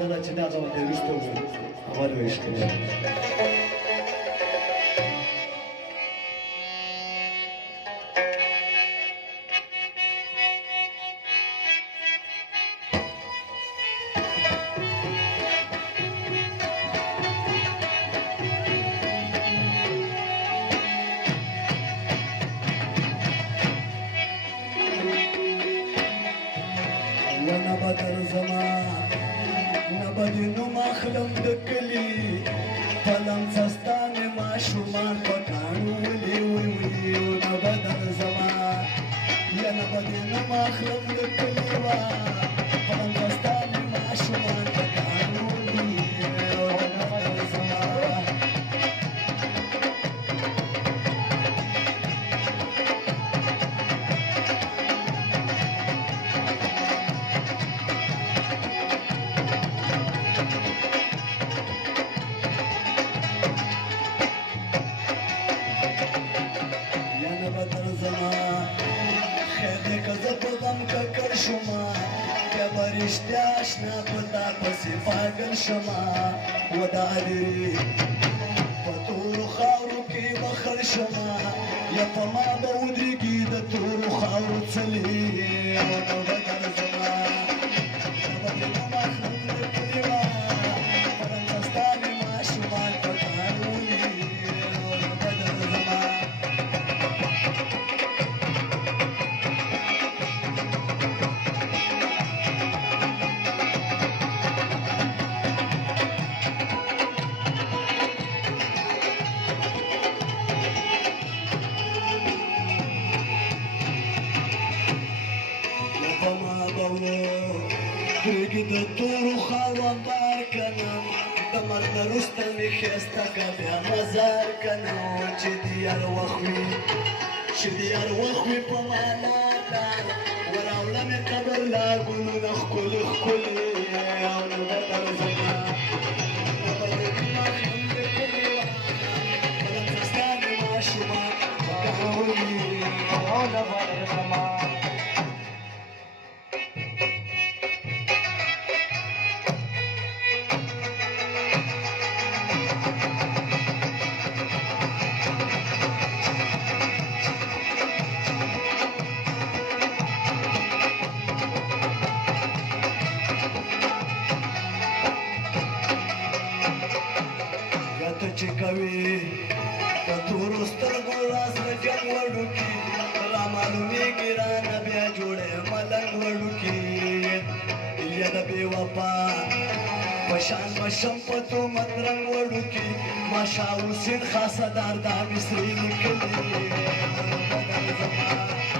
بدله چې دغه ورته وروسته اول ویش کړی بدر زما نبدینو مخلم دکلی پلم سستان ما شمان پکانو ولی وی وی نبدر زما یا نبدینو مخلم دکلی وا پلم سستان ما شمان پکانو ولی نبدر زما ککر شما که برشتیا اشنا پتا پسی پاگل شما و دادری پتورو خاورو کی بخر شما یا پما بودرگی د تورو خاورو چلی و بدر زما نبدینو مخلوم دکلیوا پرنزستانی ما شمال پکانولی و بدر زما Krigi da turu hawa bar kanam da marna rusta mi khesta ka bia mazar kanam chidiyar wakhwi pamana dar warawla me qabr la gulu nakhul khul ya badar zama nabadina khund kulwa balam tastan ma shuma kahuli awla badar zama چکوي کتورو سترګو راز جنگ وړو کی را معلومي ګران بیا جوړه ملنګ وړو کی یا د بي وفا پشان مشم پتو مدرنګ وړو کی ماشا حسین خاصدار دا مصری لیکلي بدر زما